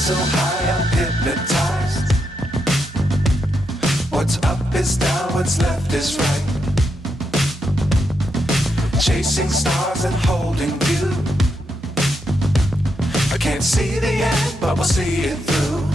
So high, I'm hypnotized. What's up is down, what's left is right. Chasing stars and holding you. I can't see the end, but we'll see it through.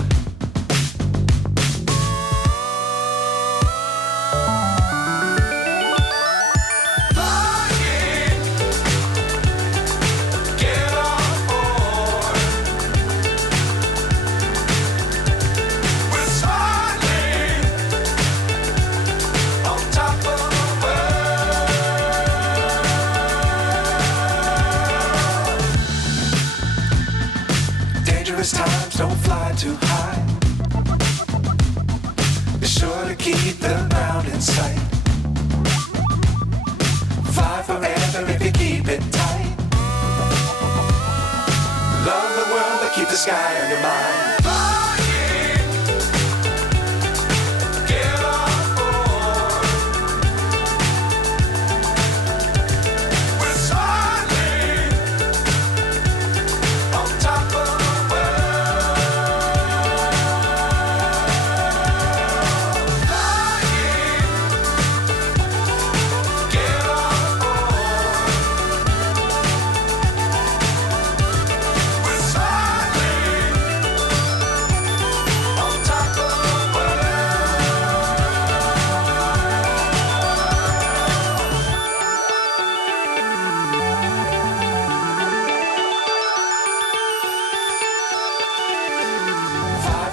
Dangerous times, don't fly too high. Be sure to keep the ground in sight. Fly forever if you keep it tight. Love the world, but keep the sky on your mind.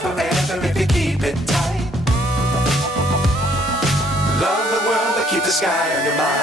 Forever if you keep it tight. Love the world, but keep the sky on your mind.